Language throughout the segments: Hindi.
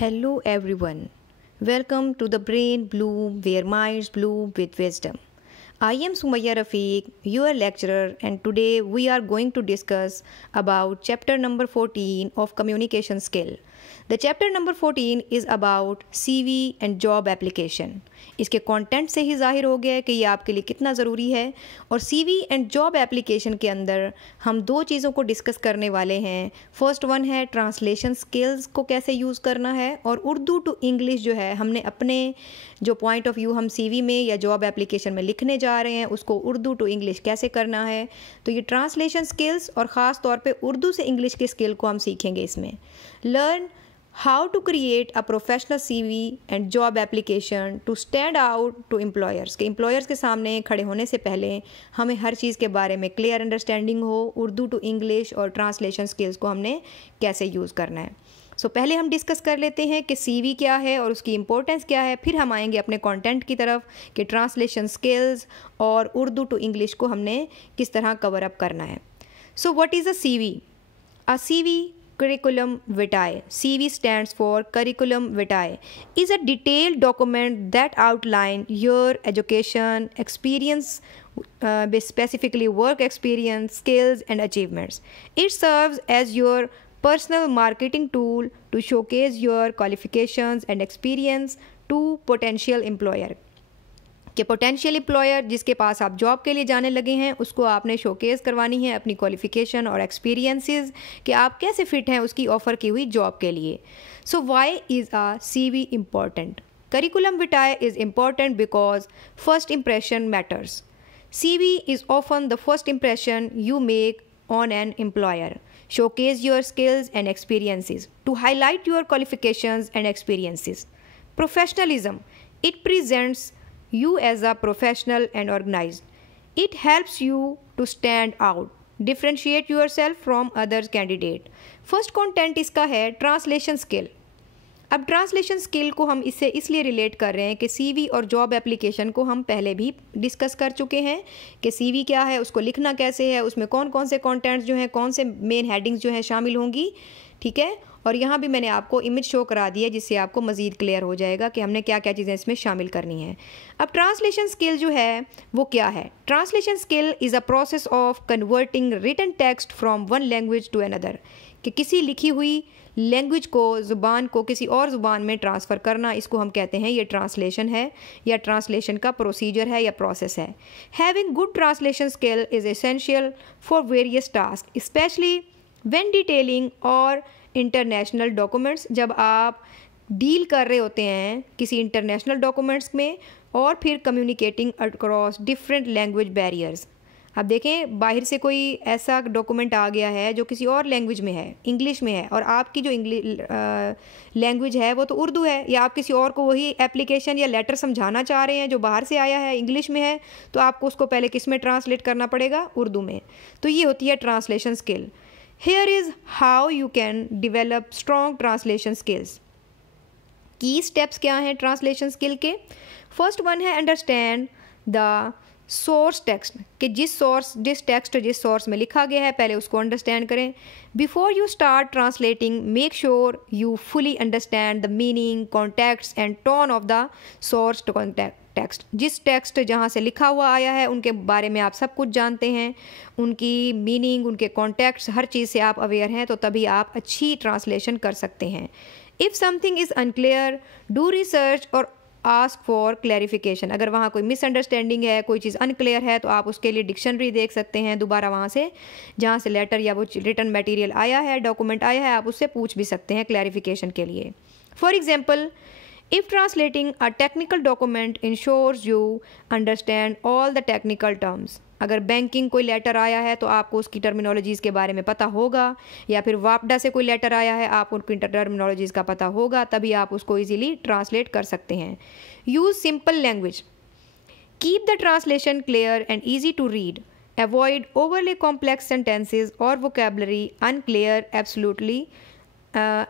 Hello everyone. Welcome to the Brain Bloom where minds bloom with wisdom. I am Sumaya Rafiq, your lecturer, and today we are going to discuss about chapter number 14 of communication skill. The chapter number 14 is about CV and job application. इसके कंटेंट से ही जाहिर हो गया है कि ये आपके लिए कितना ज़रूरी है। और CV एंड जॉब एप्लीकेशन के अंदर हम दो चीज़ों को डिस्कस करने वाले हैं। फर्स्ट वन है ट्रांसलेशन स्किल्स को कैसे यूज़ करना है, और उर्दू टू इंग्लिश जो है हमने अपने जो पॉइंट ऑफ व्यू हम CV में या जॉब एप्लीकेशन में लिखने जा रहे हैं उसको उर्दू टू इंग्लिश कैसे करना है। तो ये ट्रांसलेशन स्किल्स और ख़ास तौर पे उर्दू से इंग्लिश के स्किल को हम सीखेंगे इसमें। Learn how to create a professional CV and job application to stand out to employers के employers के सामने खड़े होने से पहले हमें हर चीज़ के बारे में क्लियर अंडरस्टैंडिंग हो। उर्दू टू इंग्लिश और ट्रांसलेशन स्किल्स को हमने कैसे यूज़ करना है। पहले हम डिस्कस कर लेते हैं कि CV क्या है और उसकी इम्पोर्टेंस क्या है, फिर हम आएंगे अपने कंटेंट की तरफ कि ट्रांसलेशन स्किल्स और उर्दू टू इंग्लिश को हमने किस तरह कवर अप करना है। So what is a CV? A CV Curriculum vitae, CV stands for Curriculum vitae, is a detailed document that outline your education, experience, specifically work experience, skills and achievements. It serves as your personal marketing tool to showcase your qualifications and experience to potential employer. कि पोटेंशियल एम्प्लॉयर जिसके पास आप जॉब के लिए जाने लगे हैं उसको आपने शोकेस करवानी है अपनी क्वालिफिकेशन और एक्सपीरियंसेस कि आप कैसे फिट हैं उसकी ऑफ़र की हुई जॉब के लिए। So why is a CV important? Curriculum vitae is important because first impression matters. CV is often the first impression you make on an employer. Showcase your skills and experiences to highlight your qualifications and experiences. Professionalism. It presents you as a professional and organized. It helps you to stand out, differentiate yourself from other candidate. First content इसका है ट्रांसलेशन स्किल। अब ट्रांसलेशन स्किल को हम इससे इसलिए रिलेट कर रहे हैं कि CV और जॉब एप्लीकेशन को हम पहले भी डिस्कस कर चुके हैं कि CV क्या है, उसको लिखना कैसे है, उसमें कौन कौन से कंटेंट्स जो हैं, कौन से मेन हेडिंग्स जो हैं शामिल होंगी, ठीक है। और यहाँ भी मैंने आपको इमेज शो करा दी है जिससे आपको मज़ीद क्लियर हो जाएगा कि हमने क्या क्या चीज़ें इसमें शामिल करनी है। अब ट्रांसलेशन स्किल जो है वो क्या है? Translation skill is a process of converting written text from one language to another, कि किसी लिखी हुई लैंग्वेज को, ज़ुबान को किसी और ज़ुबान में ट्रांसफ़र करना, इसको हम कहते हैं ये ट्रांसलेशन है या ट्रांसलेशन का प्रोसीजर है या प्रोसेस है। Having good translation skill is essential for various task specially when detailing और इंटरनेशनल डॉक्यूमेंट्स, जब आप डील कर रहे होते हैं किसी इंटरनेशनल डॉक्यूमेंट्स में, और फिर communicating across different language barriers. अब देखें बाहर से कोई ऐसा डॉक्यूमेंट आ गया है जो किसी और लैंग्वेज में है, इंग्लिश में है, और आपकी जो लैंग्वेज है वो तो उर्दू है, या आप किसी और को वही एप्लीकेशन या लेटर समझाना चाह रहे हैं जो बाहर से आया है, इंग्लिश में है, तो आपको उसको पहले किस में ट्रांसलेट करना पड़ेगा? उर्दू में। तो ये होती है translation skill. Here is how you can develop strong translation skills. Key steps क्या हैं ट्रांसलेशन स्किल के? फर्स्ट वन है अंडरस्टैंड द सोर्स टेक्स्ट, कि जिस टेक्स्ट में लिखा गया है पहले उसको अंडरस्टैंड करें। Before you start translating make sure you fully understand the meaning, context and tone of the source text. जिस टेक्स्ट जहाँ से लिखा हुआ आया है उनके बारे में आप सब कुछ जानते हैं, उनकी मीनिंग, उनके कॉन्टेक्स्ट, हर चीज़ से आप अवेयर हैं, तो तभी आप अच्छी ट्रांसलेशन कर सकते हैं। If something is unclear do research और आस्क फॉर क्लैरिफिकेशन। अगर वहाँ कोई मिसअंडरस्टैंडिंग है, कोई चीज़ अनक्लियर है, तो आप उसके लिए डिक्शनरी देख सकते हैं दोबारा वहाँ से, जहाँ से लेटर या वो रिटन मटेरियल आया है, डॉक्यूमेंट आया है, आप उससे पूछ भी सकते हैं क्लैरिफिकेशन के लिए। For example, if translating a technical document ensures you understand all the technical terms. अगर बैंकिंग कोई लेटर आया है तो आपको उसकी टर्मिनोलॉजीज़ के बारे में पता होगा, या फिर वापडा से कोई लेटर आया है आप उनकी टर्मिनोलॉजीज़ का पता होगा, तभी आप उसको इजीली ट्रांसलेट कर सकते हैं। Use simple language, keep the translation clear and easy to read, avoid overly complex sentences और वोकेबलरी अनक्लियर,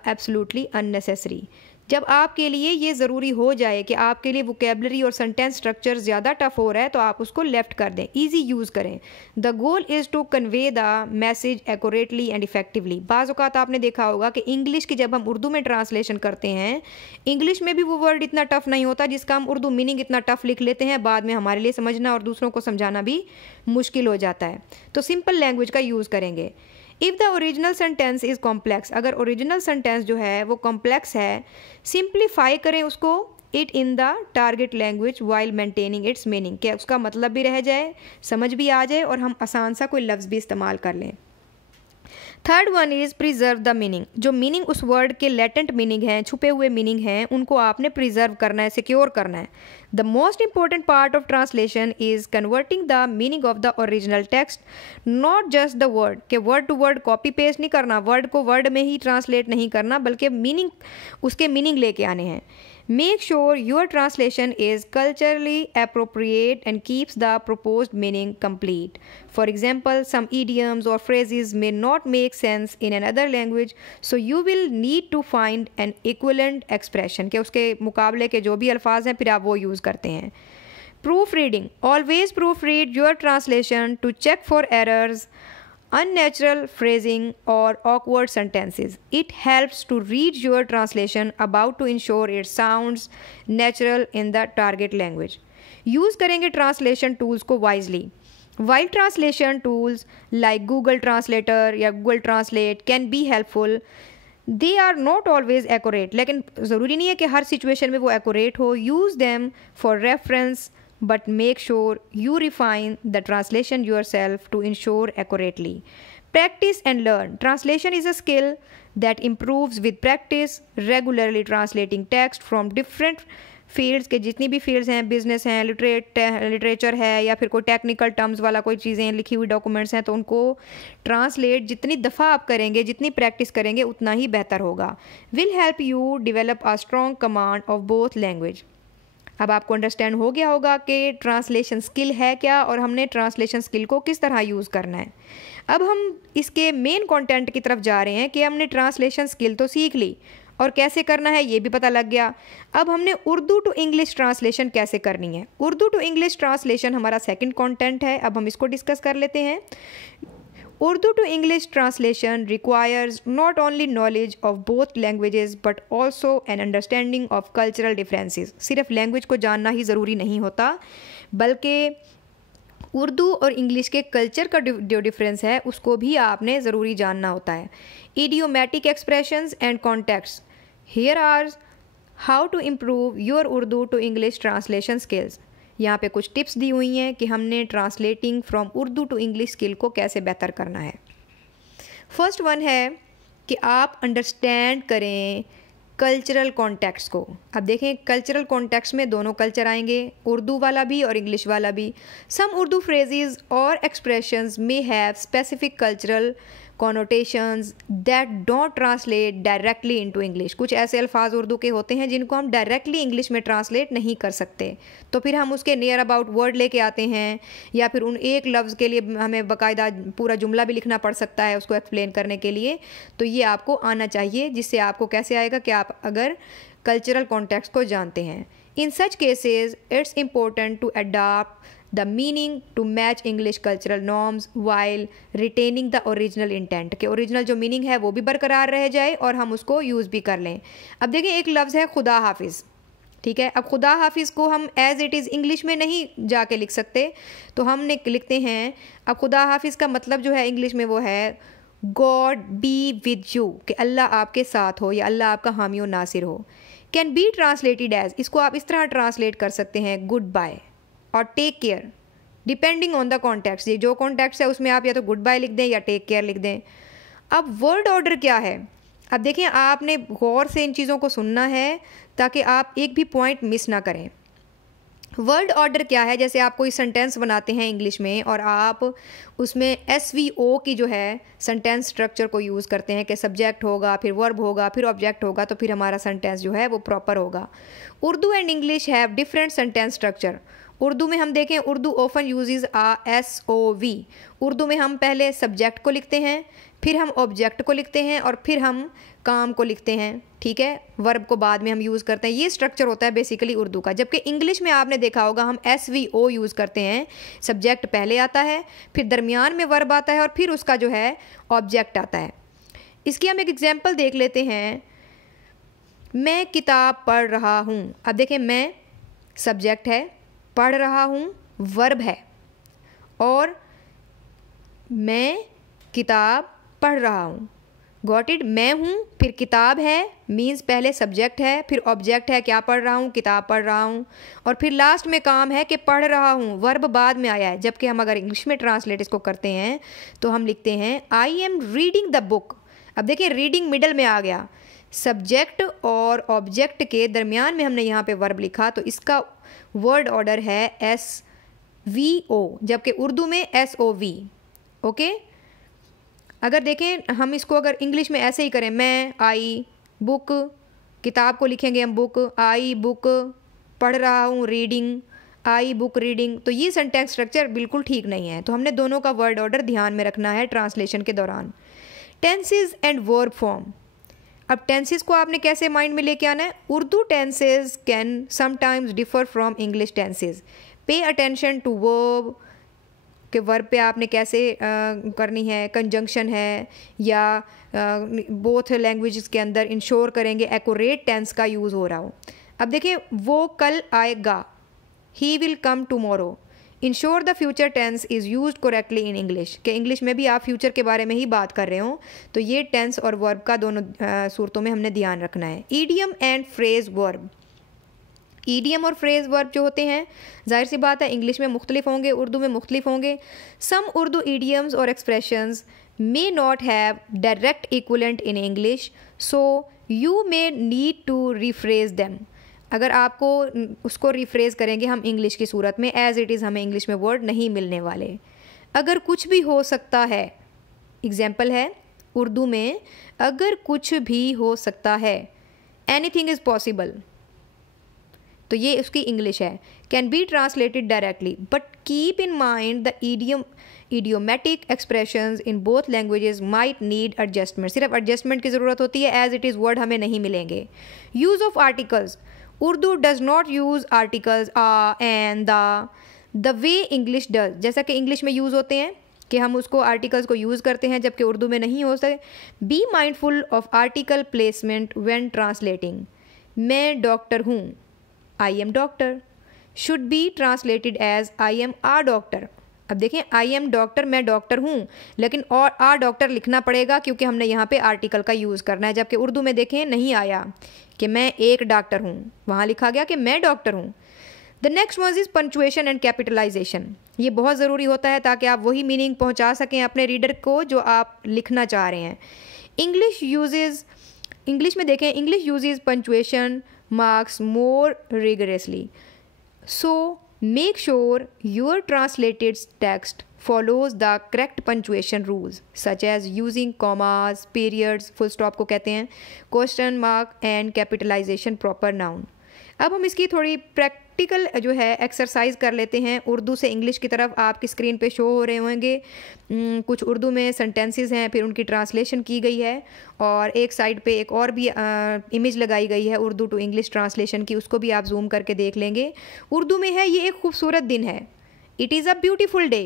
एब्सोल्युटली अननेसेसरी। जब आपके लिए ये ज़रूरी हो जाए कि आपके लिए वोकेबलरी और सेंटेंस स्ट्रक्चर ज़्यादा टफ हो रहा है तो आप उसको लेफ्ट कर दें, ईजी यूज़ करें। The goal is to convey the message accurately and effectively. बाज़ औक़ात आपने देखा होगा कि इंग्लिश की जब हम उर्दू में ट्रांसलेशन करते हैं, इंग्लिश में भी वो वर्ड इतना टफ नहीं होता जिसका हम उर्दू मीनिंग इतना टफ लिख लेते हैं, बाद में हमारे लिए समझना और दूसरों को समझाना भी मुश्किल हो जाता है। तो सिंपल लैंग्वेज का यूज़ करेंगे। If the original sentence is complex, अगर ओरिजिनल सेंटेंस जो है वो कॉम्प्लेक्स है, सिंप्लीफाई करें उसको it in the target language while maintaining it's meaning, कि उसका मतलब भी रह जाए, समझ भी आ जाए और हम आसान सा कोई लफ्ज़ भी इस्तेमाल कर लें। Third one is preserve the meaning. जो मीनिंग उस वर्ड के लेटेंट मीनिंग हैं, छुपे हुए मीनिंग हैं, उनको आपने प्रिजर्व करना है, सिक्योर करना है। The most important part of translation is converting the meaning of the original text, not just the word, के word to word copy paste नहीं करना, वर्ड को वर्ड में ही ट्रांसलेट नहीं करना, बल्कि मीनिंग, उसके मीनिंग लेके आने हैं। Make sure your translation is culturally appropriate and keeps the proposed meaning complete. For example, some idioms or phrases may not make sense in another language, so you will need to find an equivalent expression, कि उसके मुकाबले के जो भी अल्फाज हैं फिर आप वो यूज़ करते हैं। Proofreading. Always proofread your translation to check for errors, unnatural phrasing or awkward sentences. It helps to read your translation about to ensure it sounds natural in the target language. Use करेंगे translation tools को wisely. While translation tools like Google Translator या Google Translate can be helpful, they are not always accurate. लेकिन ज़रूरी नहीं है कि हर सिचुएशन में वो accurate हो. Use them for reference, but make sure you refine the translation yourself to ensure accurately. Practice and learn. Translation is a skill that improves with practice. Regularly translating text from different fields के, जितनी भी फील्ड्स हैं, बिजनेस हैं, लिटरेचर है या फिर कोई टेक्निकल टर्म्स वाला कोई चीज़ें लिखी हुई डॉक्यूमेंट्स हैं, तो उनको ट्रांसलेट जितनी दफ़ा आप करेंगे, जितनी प्रैक्टिस करेंगे उतना ही बेहतर होगा। Will help you develop a strong command of both language. अब आपको अंडरस्टैंड हो गया होगा कि ट्रांसलेशन स्किल है क्या और हमने ट्रांसलेशन स्किल को किस तरह यूज़ करना है। अब हम इसके मेन कंटेंट की तरफ जा रहे हैं कि हमने ट्रांसलेशन स्किल तो सीख ली और कैसे करना है ये भी पता लग गया। अब हमने उर्दू टू इंग्लिश ट्रांसलेशन कैसे करनी है। उर्दू टू इंग्लिश ट्रांसलेशन हमारा सेकंड कंटेंट है, अब हम इसको डिस्कस कर लेते हैं। Urdu to English translation requires not only knowledge of both languages but also an understanding of cultural differences. सिर्फ लैंग्वेज को जानना ही ज़रूरी नहीं होता, बल्कि उर्दू और इंग्लिश के कल्चर का जो डिफरेंस है उसको भी आपने ज़रूरी जानना होता है। Idiomatic expressions and contexts. Here are how to improve your Urdu to English translation skills. यहाँ पे कुछ टिप्स दी हुई हैं कि हमने translating from Urdu to English skill को कैसे बेहतर करना है। फर्स्ट वन है कि आप अंडरस्टैंड करें कल्चरल कॉन्टेक्स्ट को। अब देखें कल्चरल कॉन्टेक्स्ट में दोनों कल्चर आएंगे, उर्दू वाला भी और इंग्लिश वाला भी। सम उर्दू फ्रेजेस और expressions may have specific cultural connotations that don't translate directly into English. कुछ ऐसे अल्फाज उर्दू के होते हैं जिनको हम डायरेक्टली इंग्लिश में ट्रांसलेट नहीं कर सकते, तो फिर हम उसके नियर अबाउट वर्ड लेके आते हैं या फिर उन एक लफ्ज़ के लिए हमें बाकायदा पूरा जुमला भी लिखना पड़ सकता है उसको एक्सप्लेन करने के लिए। तो ये आपको आना चाहिए, जिससे आपको कैसे आएगा कि आप अगर कल्चरल कॉन्टेक्स्ट को जानते हैं। In such cases it's important to adopt the meaning to match English cultural norms while retaining the original intent, के ओरिजिनल जो मीनिंग है वो भी बरकरार रह जाए और हम उसको यूज़ भी कर लें। अब देखिए एक लफ्ज़ है खुदा हाफिज़, ठीक है। अब खुदा हाफिज़ को हम एज़ इट इज़ इंग्लिश में नहीं जाके लिख सकते, तो हमने लिखते हैं, अब खुदा हाफिज़ का मतलब जो है इंग्लिश में वो है गॉड बी विद यू, कि अल्लाह आपके साथ हो या अल्लाह आपका हामी व नासिर हो। कैन बी ट्रांसलेटेड एज, इसको आप इस तरह ट्रांसलेट कर सकते हैं गुड बाय और take care, depending on the context. ये जो कॉन्टेक्स्ट है उसमें आप या तो गुड बाय लिख दें या टेक केयर लिख दें। अब वर्ड ऑर्डर क्या है, अब देखिए आपने गौर से इन चीज़ों को सुनना है ताकि आप एक भी पॉइंट मिस ना करें। वर्ड ऑर्डर क्या है, जैसे आप कोई सेंटेंस बनाते हैं इंग्लिश में और आप उसमें SVO की जो है सेंटेंस स्ट्रक्चर को यूज़ करते हैं कि सब्जेक्ट होगा, फिर वर्ब होगा, फिर ऑब्जेक्ट होगा, तो फिर हमारा सेंटेंस जो है वो प्रॉपर होगा। Urdu and English have different sentence structure. Urdu में हम देखें, Urdu often uses SOV। Urdu में हम पहले सब्जेक्ट को लिखते हैं, फिर हम ऑब्जेक्ट को लिखते हैं और फिर हम काम को लिखते हैं, ठीक है। वर्ब को बाद में हम यूज़ करते हैं। ये स्ट्रक्चर होता है बेसिकली उर्दू का। जबकि इंग्लिश में आपने देखा होगा हम SVO यूज़ करते हैं। सब्जेक्ट पहले आता है, फिर दरमियान में वर्ब आता है और फिर उसका जो है ऑब्जेक्ट आता है। इसकी हम एक एग्जांपल देख लेते हैं। मैं किताब पढ़ रहा हूँ। अब देखें, मैं सब्जेक्ट है, पढ़ रहा हूँ वर्ब है, और मैं किताब पढ़ रहा हूँ। Got it. मैं हूँ, फिर किताब है, मीन्स पहले सब्जेक्ट है, फिर ऑब्जेक्ट है, क्या पढ़ रहा हूँ, किताब पढ़ रहा हूँ, और फिर लास्ट में काम है कि पढ़ रहा हूँ, वर्ब बाद में आया है। जबकि हम अगर इंग्लिश में ट्रांसलेट इसको करते हैं तो हम लिखते हैं I am reading the book. अब देखिए, रीडिंग मिडल में आ गया, सब्जेक्ट और ऑब्जेक्ट के दरमियान में हमने यहाँ पे वर्ब लिखा, तो इसका वर्ड ऑर्डर है SVO, जबकि उर्दू में SOV। ओके। अगर देखें हम इसको अगर इंग्लिश में ऐसे ही करें, मैं आई बुक, किताब को लिखेंगे हम बुक, आई बुक, पढ़ रहा हूँ रीडिंग, आई बुक रीडिंग, तो ये सेंटेंस स्ट्रक्चर बिल्कुल ठीक नहीं है। तो हमने दोनों का वर्ड ऑर्डर ध्यान में रखना है ट्रांसलेशन के दौरान। Tenses and verb form. अब टेंसेज को आपने कैसे माइंड में लेके आना है। Urdu tenses can sometimes differ from English tenses. Pay attention to verb, कि वर्ब पे आपने कैसे करनी है, कंजंक्शन है या बोथ लैंग्वेजेस के अंदर इंश्योर करेंगे एक्यूरेट टेंस का यूज़ हो रहा हो। अब देखिए, वो कल आएगा, he will come tomorrow. Ensure the future tense is used correctly in English, कि इंग्लिश में भी आप फ्यूचर के बारे में ही बात कर रहे हो, तो ये टेंस और वर्ब का दोनों सूरतों में हमने ध्यान रखना है। Idiom and phrase verb. Idiom और फ्रेज वर्ब जो होते हैं, जाहिर सी बात है इंग्लिश में मुख्तलिफ होंगे, उर्दू में मुख्तलिफ होंगे। सम उर्दू ईडियम्स और expressions may not have direct equivalent in English, so you may need to rephrase them. अगर आपको उसको रिफ्रेज करेंगे हम इंग्लिश की सूरत में, एज इट इज़ हमें इंग्लिश में वर्ड नहीं मिलने वाले। अगर कुछ भी हो सकता है, एग्जाम्पल है उर्दू में, अगर कुछ भी हो सकता है, एनीथिंग इज़ पॉसिबल, तो ये उसकी इंग्लिश है। Can be translated directly, but keep in mind the idiomatic expressions in both languages might need adjustment। सिर्फ एडजस्टमेंट की ज़रूरत होती है, एज इट इज़ वर्ड हमें नहीं मिलेंगे। Use of articles. Urdu does not use articles a and the way English does. जैसा कि इंग्लिश में यूज़ होते हैं कि हम उसको आर्टिकल्स को यूज़ करते हैं, जबकि उर्दू में नहीं हो सके। Be mindful of article placement when translating. मैं डॉक्टर हूँ, I am doctor, should be translated as I am a doctor. अब देखें, आई एम डॉक्टर, मैं डॉक्टर हूँ, लेकिन और आ डॉक्टर लिखना पड़ेगा क्योंकि हमने यहाँ पे आर्टिकल का यूज़ करना है। जबकि उर्दू में देखें नहीं आया कि मैं एक डॉक्टर हूँ, वहाँ लिखा गया कि मैं डॉक्टर हूँ। The next one is punctuation and capitalization. ये बहुत ज़रूरी होता है ताकि आप वही मीनिंग पहुँचा सकें अपने रीडर को जो आप लिखना चाह रहे हैं। इंग्लिश में देखें, English uses punctuation marks more rigorously, so make sure your translated text follows the correct punctuation rules such as using commas, periods, full stop को कहते हैं, question mark and capitalization proper noun। अब हम इसकी थोड़ी प्रैक्टिकल जो है एक्सरसाइज कर लेते हैं। उर्दू से इंग्लिश की तरफ आपकी स्क्रीन पे शो हो रहे होंगे कुछ उर्दू में सेंटेंसेस हैं, फिर उनकी ट्रांसलेशन की गई है, और एक साइड पे एक और भी इमेज लगाई गई है उर्दू टू इंग्लिश ट्रांसलेशन की, उसको भी आप जूम करके देख लेंगे। उर्दू में है, ये एक खूबसूरत दिन है, it is a beautiful day,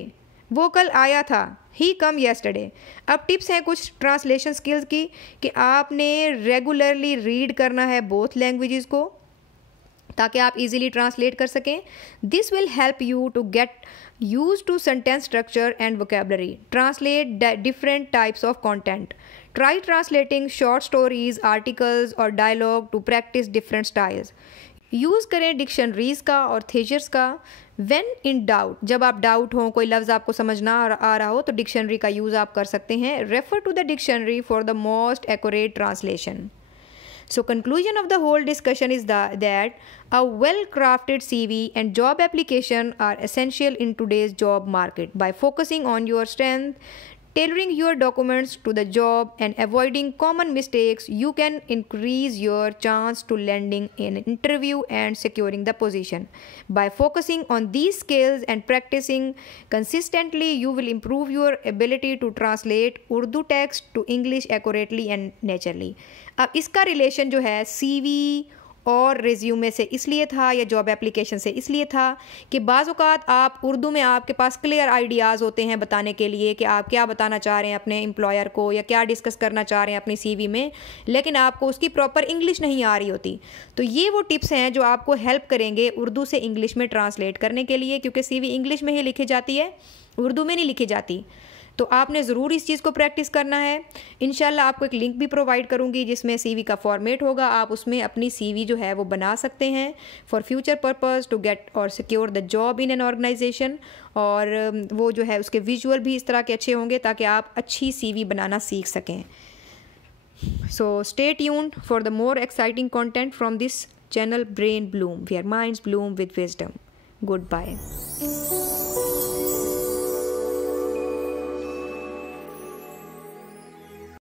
वो कल आया था, ही कम येस्टरडे। अब टिप्स हैं कुछ ट्रांसलेशन स्किल्स की कि आपने रेगुलरली रीड करना है बोथ लैंग्वेजेस को ताकि आप इजीली ट्रांसलेट कर सकें। This will help you to get used to sentence structure and vocabulary. Translate different types of content. Try translating short stories, articles और dialogue to practise different styles. Use करें डिक्शनरीज का और थेजर्स का। व्हेन इन डाउट, जब आप डाउट हो, कोई लफ्ज़ आपको समझना आ रहा हो, तो डिक्शनरी का यूज़ आप कर सकते हैं। Refer to the dictionary for the most accurate translation. So conclusion of the whole discussion is that a well-crafted CV and job application are essential in today's job market. By focusing on your strength, Tailoring your documents to the job and avoiding common mistakes, you can increase your chance to landing in an interview and securing the position. By focusing on these skills and practicing consistently, you will improve your ability to translate Urdu text to English accurately and naturally. अब इसका रिलेशन जो है CV और रिज्यूमे से इसलिए था या जॉब एप्लीकेशन से इसलिए था कि बाज़ औक़ात आप उर्दू में आपके पास क्लियर आइडियाज़ होते हैं बताने के लिए कि आप क्या बताना चाह रहे हैं अपने एम्प्लॉयर को या क्या डिस्कस करना चाह रहे हैं अपनी सीवी में, लेकिन आपको उसकी प्रॉपर इंग्लिश नहीं आ रही होती। तो ये वो टिप्स हैं जो आपको हेल्प करेंगे उर्दू से इंग्लिश में ट्रांसलेट करने के लिए, क्योंकि सीवी इंग्लिश में ही लिखी जाती है, उर्दू में नहीं लिखी जाती। तो आपने ज़रूर इस चीज़ को प्रैक्टिस करना है। इंशाल्लाह आपको एक लिंक भी प्रोवाइड करूँगी जिसमें सीवी का फॉर्मेट होगा, आप उसमें अपनी सीवी जो है वो बना सकते हैं for future purpose to get और secure the job in an organisation. और वो जो है उसके विजुअल भी इस तरह के अच्छे होंगे ताकि आप अच्छी सीवी बनाना सीख सकें। So stay tuned for the more exciting content from this channel Brain Bloom where minds bloom with wisdom. Good bye.